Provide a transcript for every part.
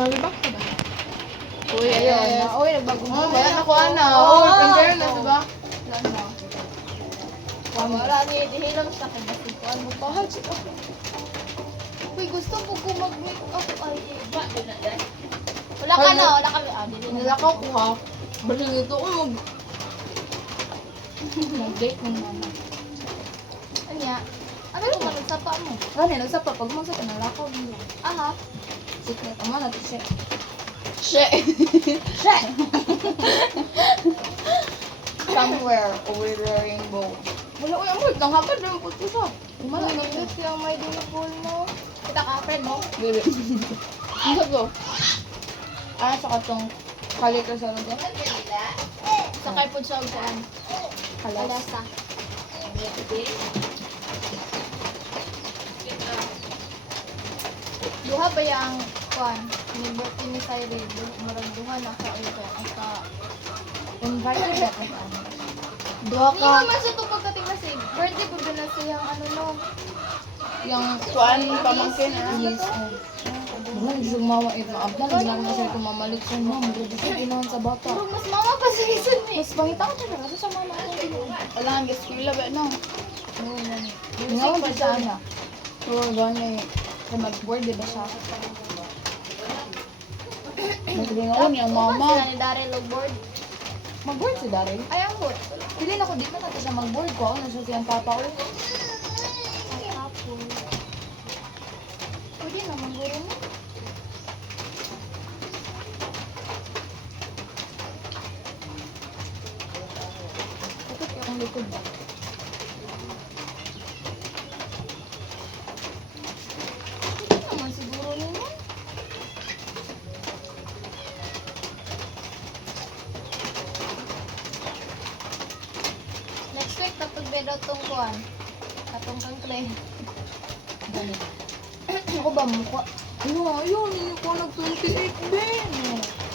malibak ka ba? Uy, ayun. Uy, nagbagong Oh, wala na ko ana. Oo, Oh, compare na, diba? Wala na. Wala ni dihilom sa akin. Kasi ko ano pa. Uy, gusto ko mag-make up. Ay, ba? Wala ka na, wala kami. Ah, dili na. Nilakaw ko ha. Balang ito ko mag-date ng mama. Anya? Ano yung nagsapa mo? Gani, nagsapa. Pag magsa ka, nalakaw nila. Aha. Secret. Ama na to siya. Somewhere over the rainbow. Wala ko yung lang hapad na yung puto siya. Wala na yun siya may dinipol mo. Kita ka, friend mo? Dili. Ano ko? Ah, sa katong kalit ka sa lugar. Sakay po siya ang kuhan. Halas. Alasa. Duha ba yung kuhan? Nibot ni Cyril. Murag duha na ka. Invited ka kung ano. Duha Hindi ka. naman sa ito pagkating kasi. Birthday po ba na siyang ano no? Yung kuan pamangkin ah. Yes. Wala, hindi siya gumawa ito. Abdan, hindi na siya ito mamalik sa mama. Hindi siya ginawan sa bata. Pero mas mama pa sa isun eh. Mas pangita ko siya kasi sa mama ko ginawa. Wala ang eskwela ba no? Ginawan pa siya na. Oo, gani. Kaya mag-board, di ba siya? Naglingawan yung mama. Sila ni Daryl og board. Mag-board si Daryl. Ay, ang board. Pili na ko, di na natin siya mag-board ko. Ako na siya siyang papa ko. Tapos. Pwede naman guro mo. Bakit yung likod ba? Pwede naman siguro ninyo. Next week, tapos bedo tong kuhan. Katong kangkre. Gani. Ako ba mukha? Ayun, yun ko nag-28 din.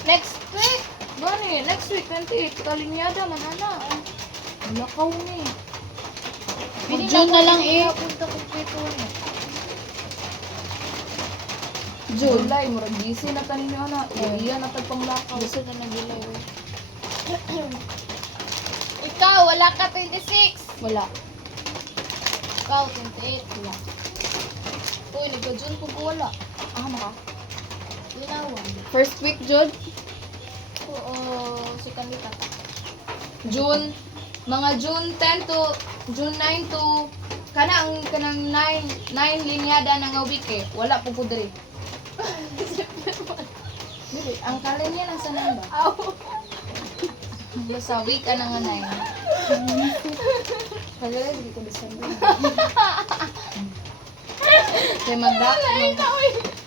Next week! Gani, next week, 28. Kalinyada, manana. Lakaw ni. June na lang eh. Punta ko dito eh. July, murag busy na tanin nyo na. Iya na tagpang lakaw. Gusto na nagulay eh. Ikaw, wala ka 26. Wala. Ikaw, 28. Wala. Uy, nagka-June po ko wala. Ah, maka. Linawan. First week, June. Oo, si Kanita. June, mga June 10 to June 9 to kanang 9 linyada na nga week eh. Wala po ko diri. Dili, ang kalinya nang sanan ba? Aw. Sa week ana nga 9. Kaya dili ko December. Kaya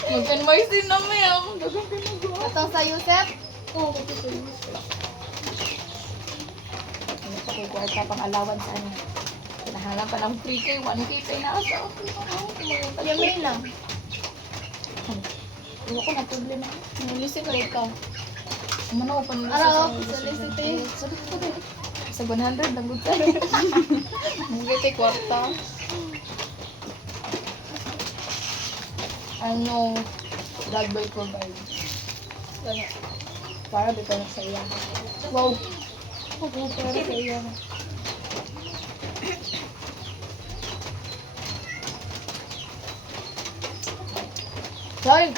mag-NYC na may ang dagang pinagawa. Atong sa Yusef. Oo, kasi sa ano pa kay kwarta pang allowance sa ano. Pinahalan pa ng 3K, 1K pa inaasa. Yamay lang. Iwa ko na problema. Nilisip ko ikaw. Umano ko pa nila Araw, sa lisiti. Sabi ko din. Sa 100 lang gud sa. Mugay kay kwarta. Ano, God will provide. Para dito na sa iya. Wow. Para sa iya. Sorry.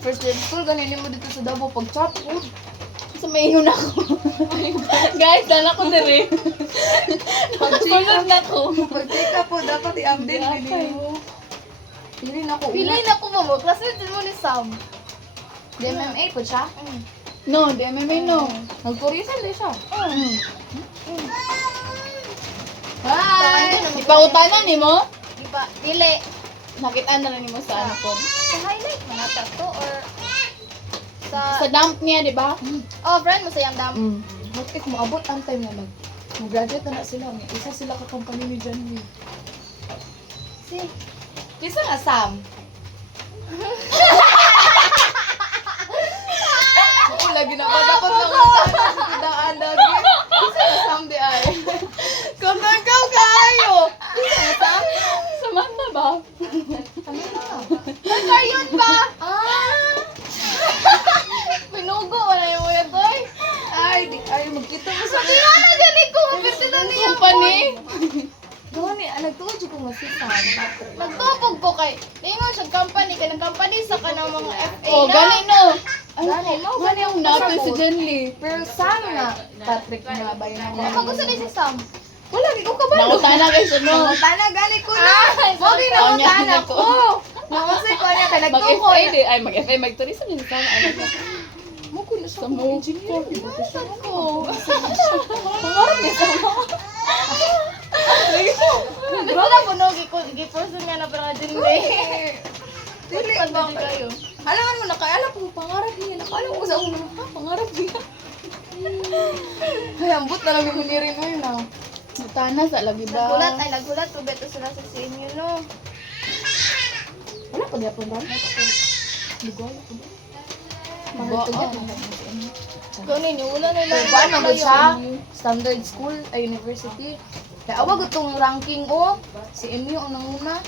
First day of school, ganinin mo dito sa Davao pag chop food. Sa maingon ako. Guys, dala ko diri. Pagkulog na ko. Pag check po, dapat i-update mo. Pili na ko. Pili na ko mo. Classmate mo ni Sam. DMMA po siya? No, di MMA no. Nagpurisan din siya. Bye! Ipautanan ni mo? Ipa, pili. Nakita na lang ni mo sa ano po. Sa highlight, manata to or Sa dump niya, di ba? Oh, friend mo sa yung dam. Bakit maabot ang time na mag-graduate na sila. May isa sila ka-company ni John Lee. Si, Kisa nga Sam. Oo, lagi na padakot ng utana sa tidaan lagi. Kisa nga Sam di ay. Kumagaw kayo! Kisa nga Sam? Samantha ba? Ano na? nagkayon ba? Ah! Ay, magkita mo sa Ano dyan ko? Mapirtito niya. Company? Gani, nagtuod ko nga si Sam. Nagtupog ko kay. Ingon siya company. Kaya ng company sa kanang mga FA Oh, na. gani no. Ay, Gani, no? gani ang napil si Jenly. Pero Sam nga, Patrick nga ba yun ang Ano gusto ni si Sam? Wala, di ko kabalo. Nakutana guys, ano? Tana, gani ko na. Ay, Magi na Oh, mo niya, tana nako. ko. Nakusay ko niya, kaya nagtuko Mag-FA na. di. Ay, mag-FA. Mag-tourism din sa ano ka. Muko na sa Sa mga mo. engineer. Ko. Pangarap niya sa mo. Gusto na puno. Giporson nga na para din day. Dili. Pagbabi kayo. Alangan mo, nakaalam ko, pangarap niya. Nakaalam ko sa ulo, ha, pangarap niya. Ay, ambot na lang yung rin mo yun, ah. Natana sa lagi ba? Nagulat ay nagulat. Tubeto sila sa inyo no. Wala pa di ako ba? Lugoy ko ba? Ba? Gano'n yun. Wala nila. Pero paano ba siya? Standard school, ay university. Kaya awag itong ranking, oh. Si MU ang nanguna.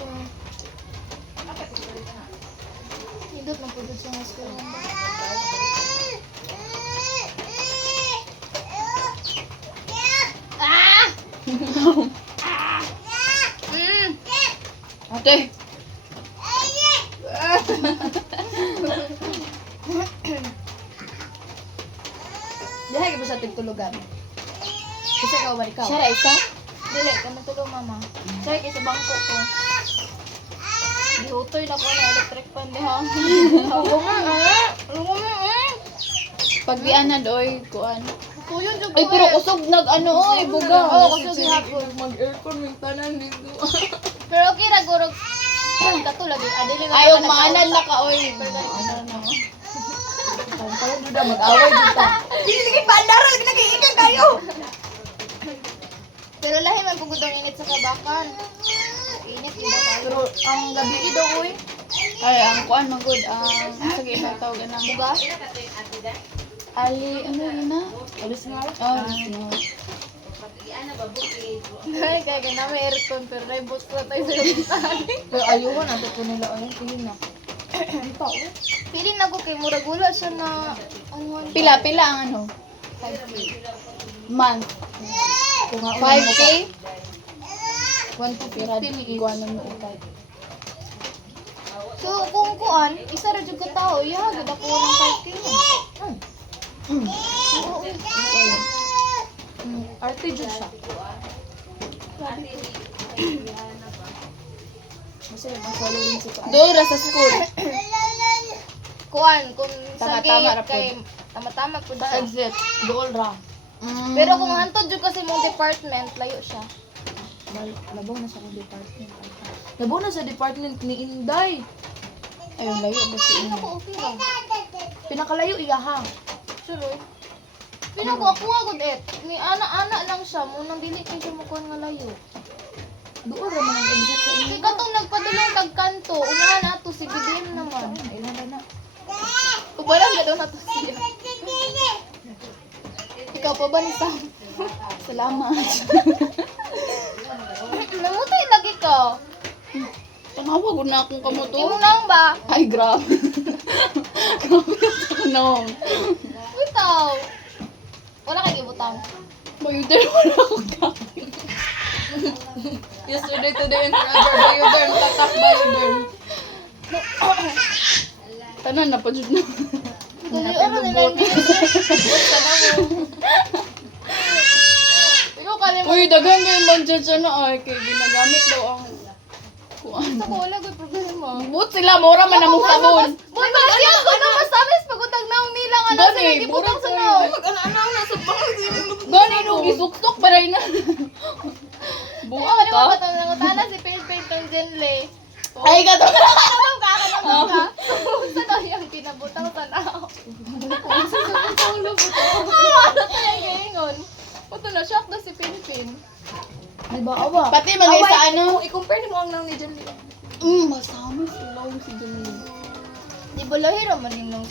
Hindot na po doon siya ng school. Ah! Ate. Dihay ka ba siya tigtulugan? Kasi ikaw ba ikaw? Siya ra isa? Dili, kamo tulong mama. Sorry kay sa bangko ko. Gihutoy na ko na electric fan di ha. Oo nga, ah. Pag di ana doy, kuan. Kuyon jud ko. Ay, pero kusog nag ano, oy, buga. Oo, kusog gihapon. Mag-aircon, may tanan dito. Pero okay ra gurog. Katulad yun. Adili nga Ayaw ka maanan na nagkausap. ka, oy. Ano na. Parang duda, mag-away dito. Sige, paandaran, nag-iikan kayo. Pero lahi man pugod ang init sa kabakan. Init dito kayo. Pero ang gabi daw, uy. Ay, ang kuan magud, sige ba tawag na buga? Ali, ano yun na? Alis nga. Oh, no. Ay, kaya na may aircon pero naibot ko tayo sa lumitan. Pero ayoko na, ito nila, ay, tingin na. Hindi pa, uy. Feeling na ko kay muragula siya na ano Pila ang ano? 5K. Month. Kung nga, 5K? 1 to 50 ni Kuan mo utay. So kung kuan, isa ra jud ka tao, iya gud ako ng 5K na. Oo, Arte dyan siya. Kasi mag-following si Kuan. Dora sa school. kuan kung sa Tama-tama ra gate po. kay tama-tama pud Sa siya. exit, dool ra. Pero kung hantod jud kasi mong department, layo siya. Labaw na sa akong department. Labaw na sa department ni Inday. Ayun, layo ba si Pino Ina? ko okay lang. Pinakalayo iya ha. Suloy. Pino ko ako nga gud ni ana-ana lang siya mo nang dili kay siya mo kuan nga layo. Doon ra man ang exit sa Kay inyo. katong nagpadulong tag kanto, unahan ato si BDM naman. Ilan na. Ubalang ga daw nato siya. Ikaw pa ba ni Sam? Salamat. Namutay lagi ka. Tanawa gud na akong kamoto. Imo nang ba? Ay, grabe. Grabe ka no. Bitaw. Wala kay gibutang. Bayuder wala ako gamit. Yesterday, today, and forever. Bayoderm, tatak bayoderm. Tanan na pa jud na. Dali ara nila hindi. Ikaw kalimot. Uy, daghan gyud man jud siya na ay kay ginagamit daw ang kuan. Ako wala ko'y problema. But sila mura man among sabon. Boy, mag-asya ko na masamis pagutang naong nila nga nasa Gani, nagibutang sa murag naong. Mag-ana-ana na sa bangag. Gani no gisuktok pa rin na. Buwa Ano ka. ba ito? Nangutana si Philippine Tong Jenle. Ay gato. Kanang ka, kanang ka. Sa daw yung pinabutang sa naong. Ano to yung gaingon? Puto na, shock na si Philippine. Ay ba, awa. Pati mga isa ano. I-compare mo ang nang ni Jan. Masama sila si Janine. Di ba lahira man yung nang